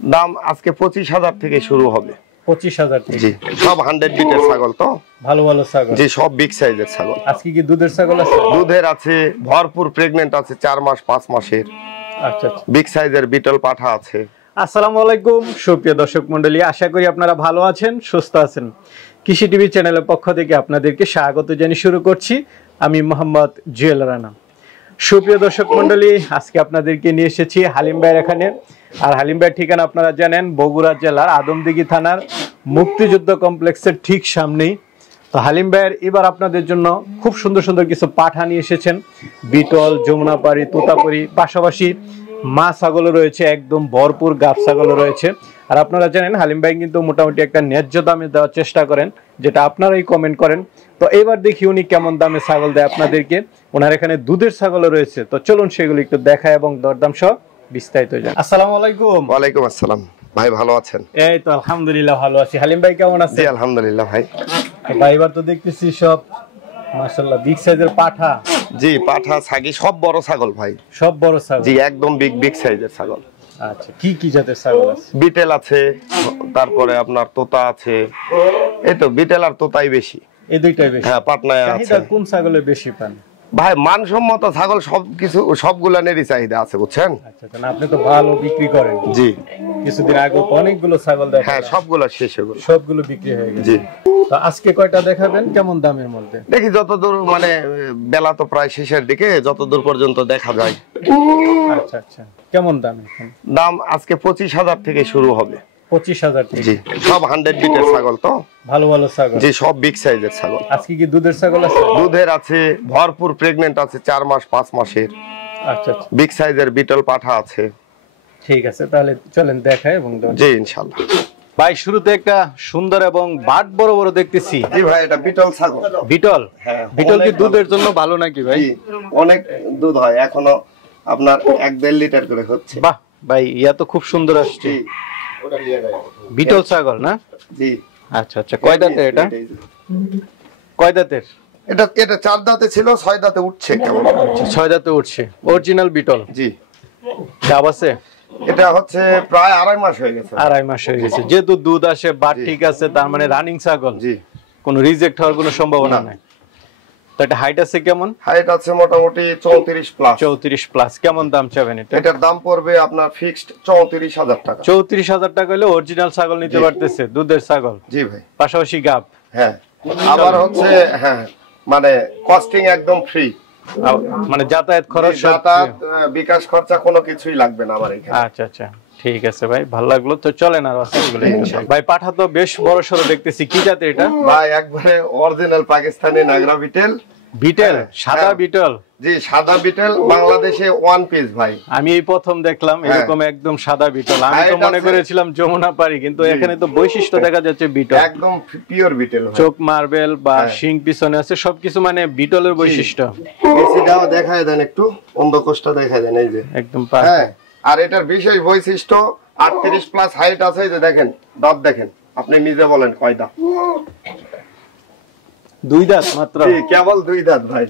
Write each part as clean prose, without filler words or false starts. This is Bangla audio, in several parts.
দাম আজকে 25,000 থেকে শুরু হবে। 25,000 থেকে? জি, সব 100 বিটের ছাগল তো, ভালো ভালো ছাগল। জি, সব বিগ সাইজের ছাগল। আজকে কি দুধের ছাগল আছে? দুধের আছে, ভরপুর প্রেগন্যান্ট আছে, 4 মাস 5 মাসের। আচ্ছা আচ্ছা, বিগ সাইজের বিটল পাঠা আছে। আসসালামু আলাইকুম সুপ্রিয় দর্শক মণ্ডলী, আশা করি আপনারা ভালো আছেন, সুস্থ আছেন। কৃষি টিভি চ্যানেলের পক্ষ থেকে আপনাদেরকে স্বাগত জানিয়ে শুরু করছি। আমি মোহাম্মদ জুয়েল রানা। সুপ্রিয় দর্শক মণ্ডলী, আজকে আপনাদেরকে নিয়ে এসেছি হালিম ভাইয়ের এখানে। আর হালিম ভাইয়ের ঠিকানা আপনারা জানেন, বগুড়া জেলার আদমদিঘি থানার মুক্তিযুদ্ধ কমপ্লেক্সের ঠিক সামনেই। তো হালিম ভাইয়ের এবার আপনাদের জন্য খুব সুন্দর সুন্দর কিছু পাঠা নিয়ে এসেছেন, বিটল, যমুনাপাড়ি, তোতাপুরি, পাশাপাশি মা ছাগলও রয়েছে, একদম ভরপুর গাব ছাগলও রয়েছে। আর আপনারা জানেন হালিম ভাই কিন্তু মোটামুটি একটা ন্যায্য দামে দেওয়ার চেষ্টা করেন, যেটা আপনারাই কমেন্ট করেন। তো এবার দেখি উনি কেমন দামে ছাগল দেয় আপনাদেরকে। ওনার এখানে দুধের ছাগলও রয়েছে, তো চলুন সেগুলো একটু দেখায় এবং দরদাম সহ বিস্তারিত জানাই। আসসালামু আলাইকুম। ওয়ালাইকুম আসসালাম ভাই, ভালো আছেন? এই তো আলহামদুলিল্লাহ ভালো আছি। হালিম ভাই কেমন আছেন? জি আলহামদুলিল্লাহ ভাই। ভাই এবার তো দেখতেছি সব মাশাআল্লাহ বিগ সাইজের পাঠা। জি, পাঠা ছাগি সব বড় ছাগল ভাই, সব বড় ছাগল? জি, একদম বিগ সাইজের ছাগল। আচ্ছা, কি কি জাতের ছাগল আছে? বিটেল আছে, তারপরে আপনার তোতা আছে। এই তো বিটেল আর তোতাই বেশি, এই দুইটাই বেশি? হ্যাঁ, পাটনায় আছে। চাহিদা কোন ছাগলের বেশি পান ভাই? মানসম্মত ছাগল সবকিছু সবগুলানেরই চাহিদা আছে, বুঝছেন? আচ্ছা, না আপনি তো ভালো বিক্রি করেন। জি, কিছুদিন আগে অনেকগুলো ছাগল দেখা, হ্যাঁ, সবগুলা শেষ হয়ে গেল, সবগুলো বিক্রি হয়ে গেছে। জি। তো আজকে কয়টা দেখাবেন, কেমন দামের মধ্যে? দেখি যতদূর, মানে বেলা তো প্রায় শেষের দিকে, যতদূর পর্যন্ত দেখা যায়। আচ্ছা আচ্ছা, কেমন দাম? দাম আজকে 25,000 থেকে শুরু হবে। 25,000 থেকে? জি, সব 100 বিটের ছাগল তো, ভালো ভালো ছাগল। জি, সব বিগ সাইজের ছাগল। আজকে কি দুধের ছাগল আছে? দুধের আছে, ভরপুর প্রেগন্যান্ট আছে, 4 মাস 5 মাসের। আচ্ছা আচ্ছা, বিগ সাইজের বিটল পাঠা আছে। ঠিক আছে, তাহলে চলেন দেখাই এবং জি ইনশাআল্লাহ। ভাই শুরুতে একটা সুন্দর এবং বাট বড় বড় দেখতেছি। জি ভাই, এটা বিটল ছাগল। বিটল? হ্যাঁ, বিটল কি দুধের জন্য ভালো নাকি ভাই? অনেক দুধ হয়, এখনো আপনার 1-1.5 লিটার করে হচ্ছে। বাহ ভাই, ইয়া তো খুব সুন্দর আসছে। বিটল ছাগল না? জি। আচ্ছা আচ্ছা, কয় দাঁতের এটা? কয় দাঁতের এটা? এটা 4 দাঁতে ছিল, 6 দাঁতে উঠছে কেমন। আচ্ছা, 6 দাঁতে উঠছে। Original beetle? জি। গাব আছে? এটা হচ্ছে প্রায় 2.5 মাস হয়ে গেছে। 2.5 মাস হয়ে গেছে। যেহেতু দুধ আসে, বাট ঠিক আছে, তার মানে রানিং ছাগল। জি, কোনো রিজেক্ট হওয়ার কোনো সম্ভাবনা নাই। তো এটা হাইট আছে কেমন? হাইট আছে মোটামুটি 34 প্লাস। 34 প্লাস। কেমন দাম চাবেন এটা? এটার দাম পড়বে আপনার ফিক্সড 34,000 টাকা। 34,000 টাকা হলে অরিজিনাল ছাগল নিতে পারতেছে, দুধের ছাগল। জি ভাই। পাশাপাশি গাব? হ্যাঁ, আবার হচ্ছে হ্যাঁ, মানে কস্টিং একদম ফ্রি, মানে যাতায়াত খরচ, যাতায়াত বিকাশ খরচা কোনো কিছুই লাগবে না আমার এখানে। আচ্ছা আচ্ছা, ঠিক আছে ভাই, ভালো লাগলো। তো চলেন আর ভাই, পাঠা তো বেশ বড় সড়ো দেখতেছি, কি জাতের এটা ভাই? একবারে অরিজিনাল পাকিস্তানি নাগরা বিটেল। বিটেল? সাদা বিটল? জি, সাদা বিটেল, বাংলাদেশে 1 পিস ভাই। আমি এই প্রথম দেখলাম এরকম একদম সাদা বিটল। আমি তো মনে করেছিলাম যমুনাপাড়ি, কিন্তু এখানে তো বৈশিষ্ট্য দেখা যাচ্ছে বিটল, একদম পিওর বিটেল। চোখ মার্বেল বা শিং পিছনে আছে, সবকিছু মানে বিটলের বৈশিষ্ট্য। এসিটাও দেখায় দেন একটু, অন্ধকোষটা দেখায় দেন, এই যে একদম। হ্যাঁ, আর এটার বিশেষ বৈশিষ্ট্য 38 প্লাস হাইট আছে। এই যে দেখেন, দাঁত দেখেন, আপনি নিজে বলেন কয় দাঁত? 2 দাঁত মাত্র? জি, কেবল 2 দাঁত ভাই।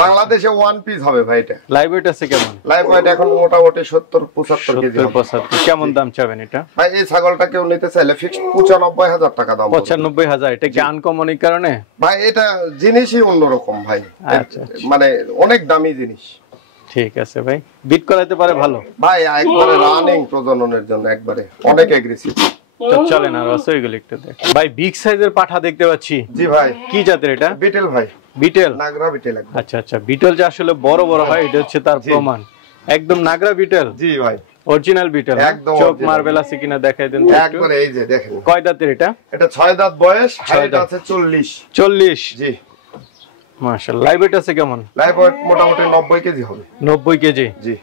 বাংলাদেশে 1 পিস হবে ভাই। এটা লাইভ ওয়েট আছে কেমন? লাইভ ওয়েট এখন মোটামুটি 70-75 কেজি। 70-75। কেমন দাম চাবেন এটা ভাই? এই ছাগলটা কেউ নিতে চাইলে ফিক্সড 95,000 টাকা দাম। 95,000? এটা কি আনকমন এই কারণে? ভাই এটা জিনিসই অন্যরকম ভাই, মানে অনেক দামি জিনিস। ঠিক আছে ভাই, বিট করাইতে পারে ভালো ভাই, একবারে রানিং প্রজননের জন্য একবারে অনেক এগ্রেসিভ। তো চলেন আর এগুলো একটু দেখ ভাই। বিগ সাইজের পাঠা দেখতে পাচ্ছি। জি ভাই। কি জাতের এটা? বিটেল ভাই। বিটেল? নাগরা বিটেল। আচ্ছা আচ্ছা, বিটেল যে আসলে বড় বড় হয় এটা হচ্ছে তার প্রমাণ। একদম নাগরা বিটেল? জি ভাই, অরিজিনাল বিটেল। চোখ মার্বেল আছে কিনা দেখাই দেন একবারে। এই যে দেখেন। কয় দাঁতের এটা? এটা 6 দাঁত বয়স, হাইট আছে 40। 40? জি মাশাআল্লাহ। লাইভ ওয়েট আছে কেমন? লাইভ ওয়েট মোটামুটি 90 কেজি হবে। 90 কেজি? জি।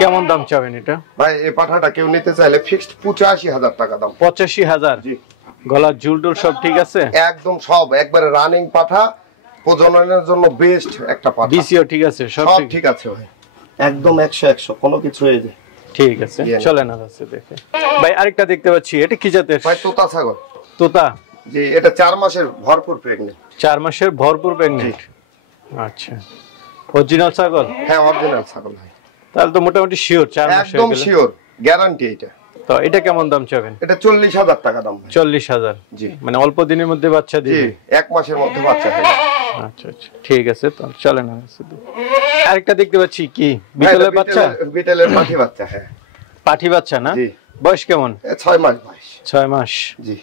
কেমন দাম চাবেন এটা? ভাই এই পাঠাটা কেউ নিতে চাইলে ফিক্সড 85,000 টাকা দাম। 85,000? জি। গলার ঝুলটুল সব ঠিক আছে? একদম সব একবারে রানিং পাঠা, প্রজননের জন্য বেস্ট একটা পাঠা। বিসিও ঠিক আছে? সব ঠিক আছে ভাই, একদম 100 কোনো কিছু। এই যে ঠিক আছে, চলেন আর আছে দেখে ভাই। আরেকটা দেখতে পাচ্ছি, এটা কি জাতের ভাই? তোতা ছাগল। তোতা? জি, এটা 4 মাসের ভরপুর প্রেগন্যান্ট। 4 মাসের ভরপুর প্রেগন্যান্ট? আচ্ছা, অরিজিনাল ছাগল? হ্যাঁ, অরিজিনাল ছাগল ভাই। তাহলে তো মোটামুটি শিওর 4 মাস? একদম শিওর, গ্যারান্টি এটা। তো এটা কেমন দাম চাবেন? এটা 40,000 টাকা দাম ভাই। 40,000। জি, মানে অল্প দিনের মধ্যে বাচ্চা দিবে? জি, 1 মাসের মধ্যে বাচ্চা হবে। আচ্ছা আচ্ছা, ঠিক আছে, তো চলেন। আরেকটা দেখতে পাচ্ছি, কি বিটলের বাচ্চা? বিটলের পাঠি বাচ্চা। হ্যাঁ, পাঠি বাচ্চা না? জি। বয়স কেমন? 6 মাস বয়স। 6 মাস। জি।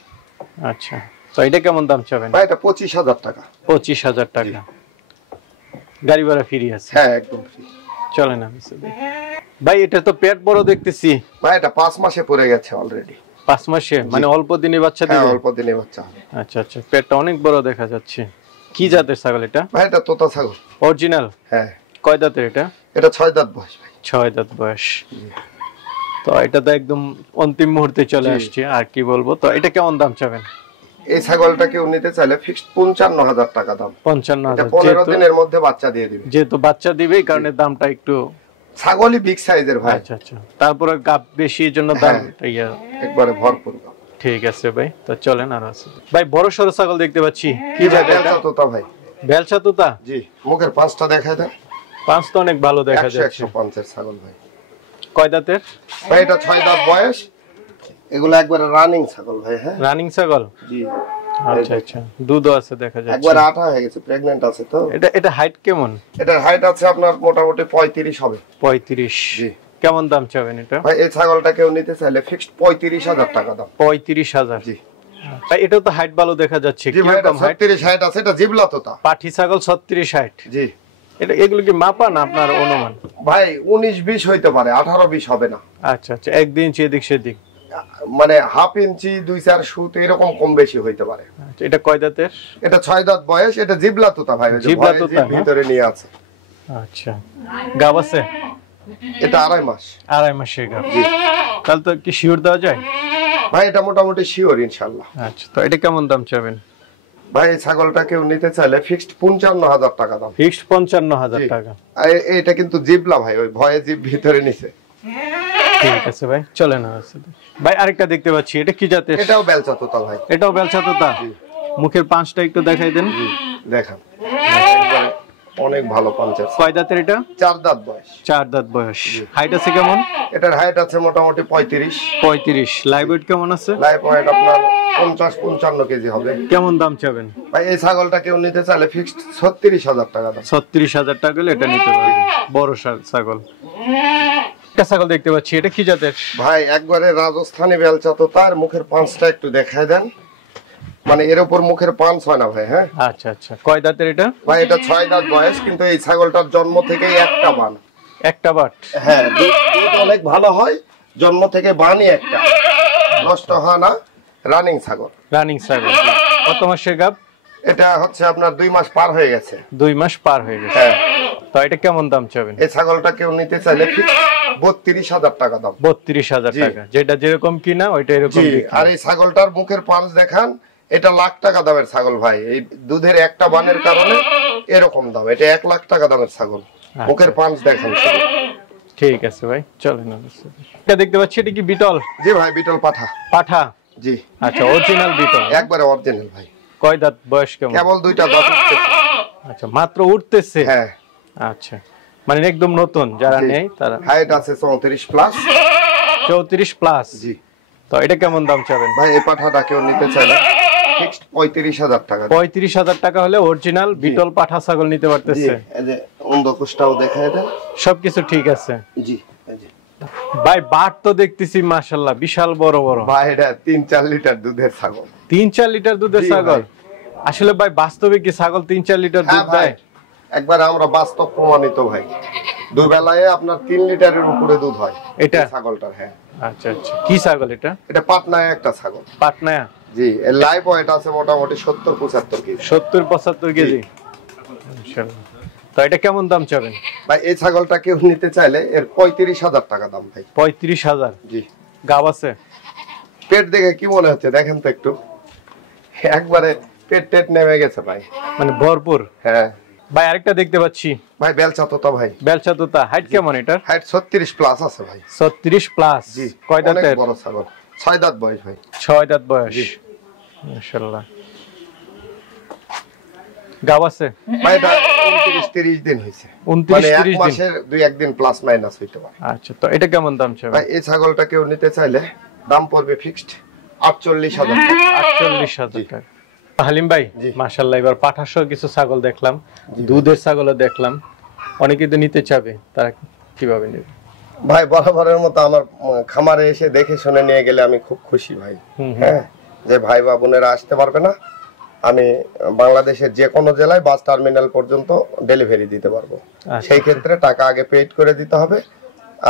আচ্ছা, তো এটা কেমন দাম চাবেন? ভাই এটা 25,000 টাকা। 25,000 টাকা। গাড়ি ভাড়া ফ্রি আছে? হ্যাঁ, একদম ফ্রি। চলেন আমি ভাই, এটা তো পেট বড় দেখতেছি। ভাই এটা 5 মাসে পড়ে গেছে অলরেডি। 5 মাসে? মানে অল্প দিনে বাচ্চা দিবে? হ্যাঁ, অল্প দিনে বাচ্চা হবে। আচ্ছা আচ্ছা, পেটটা অনেক বড় দেখা যাচ্ছে। কি জাতের ছাগল এটা? ভাই এটা তোতা ছাগল। অরিজিনাল? হ্যাঁ। কয় দাঁতের এটা? এটা 6 দাঁত বয়স ভাই। 6 দাঁত বয়স। তো এটা তো একদম অন্তিম মুহূর্তে চলে আসছে, আর কি বলবো। তো এটা কেমন দাম চাবেন? এই ছাগলটা কেউ নিতে চাইলে ফিক্সড 55,000 টাকা দাম। 55,000। 15 দিনের মধ্যে বাচ্চা দিয়ে দিবে। যেহেতু বাচ্চা দিবে, এই কারণে দামটা একটু। ছাগলই বিগ সাইজের ভাই। আচ্ছা আচ্ছা, তারপরে গাব বেশি, এর জন্য দাম একবারে ভরপুর। ঠিক আছে ভাই, তো চলেন। আর আছে ভাই বড় সরো ছাগল দেখতে পাচ্ছি, কি জায়গা এটা? তোতা ভাই। বেলচা তোতা? জি। মুখের পাঁচটা দেখায় দেন। পাঁচ তো অনেক ভালো দেখা যাচ্ছে। 105 এর ছাগল ভাই। কয় দাঁতের? ভাই এটা 6 দাঁত বয়স। এগুলো একবারে রানিং ছাগল ভাই। হ্যাঁ, রানিং ছাগল। জি। আচ্ছা আচ্ছা, দুধও আছে দেখা যাচ্ছে। একবারে আঠা হয়ে গেছে, প্রেগন্যান্ট আছে তো। এটা হাইট কেমন? এটার হাইট আছে আপনার মোটামুটি 35 হবে। 35? জি। কেমন দাম চাবেন এটা? ভাই এই ছাগলটা কেউ নিতে চাইলে ফিক্সড 35,000 টাকা দাম। 35,000? জি। ভাই এটা তো হাইট ভালো দেখা যাচ্ছে। জি ভাই, কিরকম হাইট? 36 হাইট আছে। এটা জিবলা তোতা পাঠি ছাগল। 36 হাইট? জি। এগুলো কি মাপা না আপনার অনুমান? ভাই 19-20 হইতে পারে, 18-20 হবে না। আচ্ছা আচ্ছা, একদিন এদিক সেদিক, মানে হাফ ইঞ্চি 2-4 সুত এরকম কম বেশি হইতে পারে। আচ্ছা, এটা কয় দাঁতের? এটা 6 দাঁত বয়স। এটা জিবলা তোতা ভাই, জিবলা তোতা ভিতরে নিয়ে আছে। আচ্ছা, গাব আছে? এটা 2.5 মাস। 2.5 মাসের গাব। তাহলে তো কি শিওর দেওয়া যায়? ভাই এটা মোটামুটি শিওর ইনশাআল্লাহ। আচ্ছা, তো এটা কেমন দাম চাবেন? ভাই এই ছাগলটা কেউ নিতে চাইলে ফিক্সড 55,000 টাকা দাম। ফিক্সড 55,000 টাকা? এটা কিন্তু জিবলা ভাই, ওই ভয়ে জিব ভিতরে নিছে। ঠিক আছে ভাই, চলেন। ভাই আরেকটা দেখতে পাচ্ছি, এটা কি জাতের? এটাও বেলচা তোতা ভাই। এটাও বেলচা তোতা? মুখের পাঁচটা একটু দেখাই দেন। দেখান, অনেক ভালো পাঞ্চার। কয় দাঁতের এটা? 4 দাঁত বয়স। 4 দাঁত বয়স। হাইট আছে কেমন? এটার হাইট আছে মোটামুটি 35। 35? লাইভ ওয়েট কেমন আছে? লাইভ ওয়েট আপনার 50-55 কেজি হবে। কেমন দাম চাবেন? ভাই এই ছাগলটা কেউ নিতে চাইলে ফিক্সড 36,000 টাকা দাম। 36,000 টাকা হলে এটা নিতে পারবেন। বড় ছাগল। একটা ছাগল দেখতে পাচ্ছি, এটা কি জাতের? ভাই একবারে রাজস্থানি বেলচা তো, তার মুখের পাঁচটা একটু দেখায় দেন। মানে এর উপর মুখের পাঁচ হয় না ভাই। হ্যাঁ, আচ্ছা আচ্ছা, কয় দাঁতের এটা? ভাই এটা 6 দাঁত বয়স, কিন্তু এই ছাগলটার জন্ম থেকেই একটা বান। একটা বাট? হ্যাঁ, দুধ অনেক ভালো হয়। জন্ম থেকে বানই একটা, নষ্ট হয় না। রানিং ছাগল। রানিং ছাগল। কত মাসের গাব? এটা হচ্ছে আপনার 2 মাস পার হয়ে গেছে। 2 মাস পার হয়ে গেছে। হ্যাঁ। তো এটা কেমন দাম চাবেন? এই ছাগলটা কেউ নিতে চাইলে 32,000 টাকা দাম। 32,000 টাকা? যেটা যেরকম কিনা ওইটা এরকম। আর এই ছাগলটার মুখের পাঁচ দেখান। এটা লাখ টাকা দামের ছাগল ভাই। এই দুধের একটা বানের কারণে এরকম দাম। এটা 1 লাখ টাকা দামের ছাগল। মুখের পাঁচ দেখান। ঠিক আছে ভাই, চলেন। এটা দেখতে পাচ্ছি, এটা কি বিটল? জি ভাই, বিটল পাঠা। পাঠা? জি। আচ্ছা, অরিজিনাল বিটল? একবারে অরিজিনাল ভাই। কয় দাঁত বয়স কেমন? কেবল 2টা দাঁত উঠতেছে। আচ্ছা, মাত্র উঠতেছে? হ্যাঁ। আচ্ছা, মানে একদম নতুন, যারা নেই তারা। হাইট আছে 34 প্লাস। 34 প্লাস? জি। তো এটা কেমন দাম চাবেন? ভাই এই পাঠাটা কেউ নিতে চাইলে ফিক্সড 35,000 টাকা। 35,000 টাকা হলে অরিজিনাল বিটল পাঠা ছাগল নিতে পারতেছে। এই যে অন্ধকোষটাও দেখায় দেন। সবকিছু ঠিক আছে? জি। এই যে ভাই বাট তো দেখতেছি মাশাআল্লাহ বিশাল বড় বড়। ভাই এটা 3-4 লিটার দুধের ছাগল। 3-4 লিটার দুধের ছাগল? আসলে ভাই বাস্তবে কি ছাগল 3-4 লিটার দুধ দেয়? একবার আমরা বাস্তব প্রমাণিত ভাই। দুবেলায় আপনার 3 লিটারের উপরে দুধ হয় এটা ছাগলটার। হ্যাঁ। আচ্ছা আচ্ছা, কি ছাগল এটা? এটা পাটনায় একটা ছাগল। পাটনায়া? জি। এর লাইভ ওয়েট আছে মোটামুটি 70-75 কেজি। 70-75 কেজি? ইনশাআল্লাহ। তো এটা কেমন দাম চাবেন? ভাই এই ছাগলটা কেউ নিতে চাইলে এর 35,000 টাকা দাম ভাই। 35,000? জি। গাব আছে? পেট দেখে কি মনে হচ্ছে দেখেন তো একটু। একবারে পেট নেমে গেছে ভাই, মানে ভরপুর। হ্যাঁ ভাই আরেকটা দেখতে পাচ্ছি ভাই, বেলচা তোতা ভাই। বেলচা তোতা? হাইট কেমন এটার? হাইট 36 প্লাস আছে ভাই। 36 প্লাস? জি। কয় দাঁতের? বড় ছাগল। 6 দাঁত বয়স ভাই। 6 দাঁত বয়স? মাশাআল্লাহ। গাব আছে? ভাই এটা 29-30 দিন হইছে। 29-30 দিন? মাসের 2-1 দিন প্লাস মাইনাস হইতে পারে। আচ্ছা, তো এটা কেমন দাম চাই ভাই এই ছাগলটা কেউ নিতে চাইলে দাম পড়বে ফিক্সড 48,000 টাকা। 48,000 টাকা। হালিম ভাই, জি। মাশাআল্লাহ, এবার পাঠাসহ কিছু ছাগল দেখলাম, দুধের ছাগলও দেখলাম, অনেকে তো নিতে চাবে, তারা কিভাবে নেবে? ভাই বরাবরের মতো আমার খামারে এসে দেখে শুনে নিয়ে গেলে আমি খুব খুশি ভাই। হ্যাঁ, যে ভাই বা বোনেরা আসতে পারবে না, আমি বাংলাদেশের যে কোনো জেলায় বাস টার্মিনাল পর্যন্ত ডেলিভারি দিতে পারবো। সেই ক্ষেত্রে টাকা আগে পেইড করে দিতে হবে,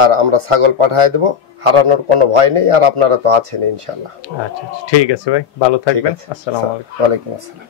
আর আমরা ছাগল পাঠিয়ে দেবো, হারানোর কোনো ভয় নেই। আর আপনারা তো আছেন ইনশাল্লাহ। আচ্ছা, ঠিক আছে ভাই, ভালো থাকবেন। আসসালামু আলাইকুম। ওয়ালাইকুম আসসালাম।